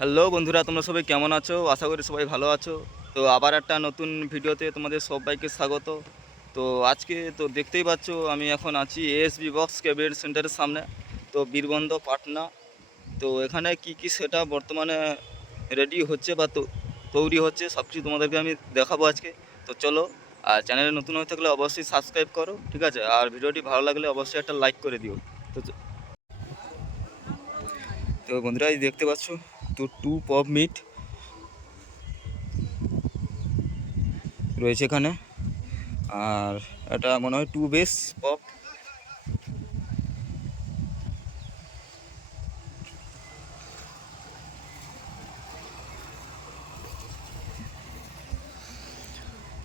Hello বন্ধুরা, তোমরা সবাই কেমন আছো? আশা করি সবাই ভালো আছো। তো আবার একটা নতুন ভিডিওতে তোমাদের সবাইকে স্বাগত। তো আজকে তো দেখতেই পাচ্ছ, আমি এখন আছি এএসবি বক্স ক্যাবিনেট সেন্টারের সামনে, তো বীরবন্ধ পাটনা। তো এখানে কি কি সেটা বর্তমানে রেডি হচ্ছে বা তৈরি হচ্ছে সব কিছু তোমাদেরকে আমি দেখাবো আজকে। তো চলো, আর চ্যানেলে নতুন হয়ে থাকলে অবশ্যই সাবস্ক্রাইব করো, ঠিক আছে? আর ভিডিওটি ভালো লাগলে অবশ্যই একটা লাইক করে দিও। তো তো বন্ধুরা দেখতে পাচ্ছ তো টু পপ মিট রয়েছে এখানে। আর এটা মনে হয় টু বেস পপ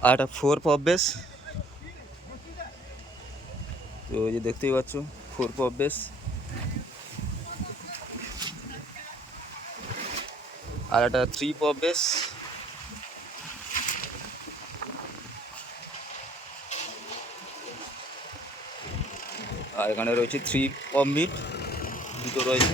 আর একটা ফোর পপ বেস তো যে দেখতেই পাচ্ছ ফোর পপ বেস আর একটা থ্রি পপ বেস আর এখানে রয়েছে থ্রি পপ মিট দুটো রয়েছে।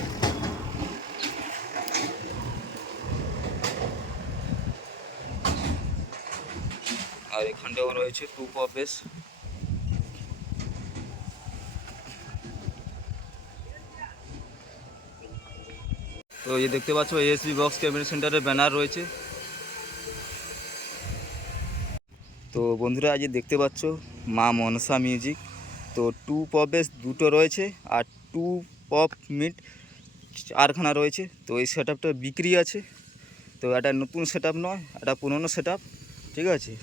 আর এখানটাও রয়েছে টু পপ বেস তো এই দেখতে পাচ্ছ এএসবি বক্স ক্যাবিনেট সেন্টারের ব্যানার রয়েছে। তো বন্ধুরা আজ দেখতে পাচ্ছ, মা মনসা মিউজিক তো টু পপেস দুটো রয়েছে, আর টু পপ মিট চারখানা রয়েছে। তো এই সেট বিক্রি আছে। তো এটা নতুন সেট নয়, এটা পুরনো সেট ঠিক আছে?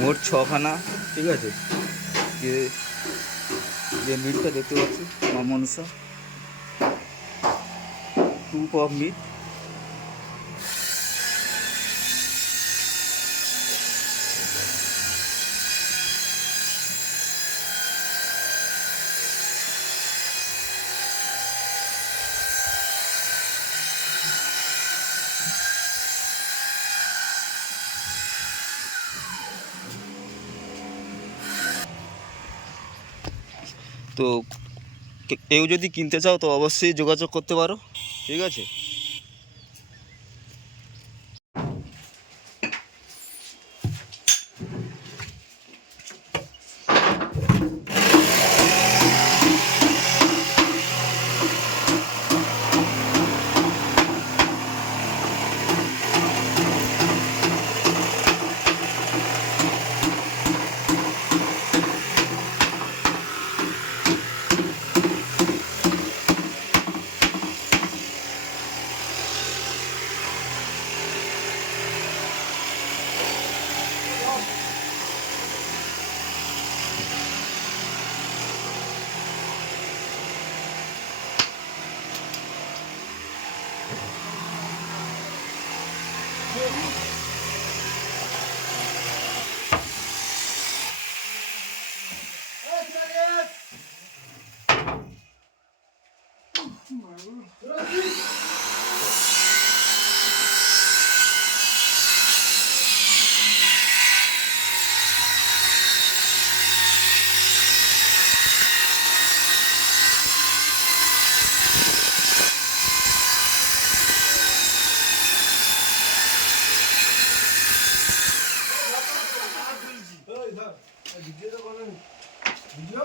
মোট ছখানা ঠিক আছে। যে যে মিটটা দেখতে পাচ্ছি মনসা টু পপ মিট তো কেউ যদি কিনতে চাও তো অবশ্যই যোগাযোগ করতে পারো। ঠিক আছে? Brasileiro! ভিডিও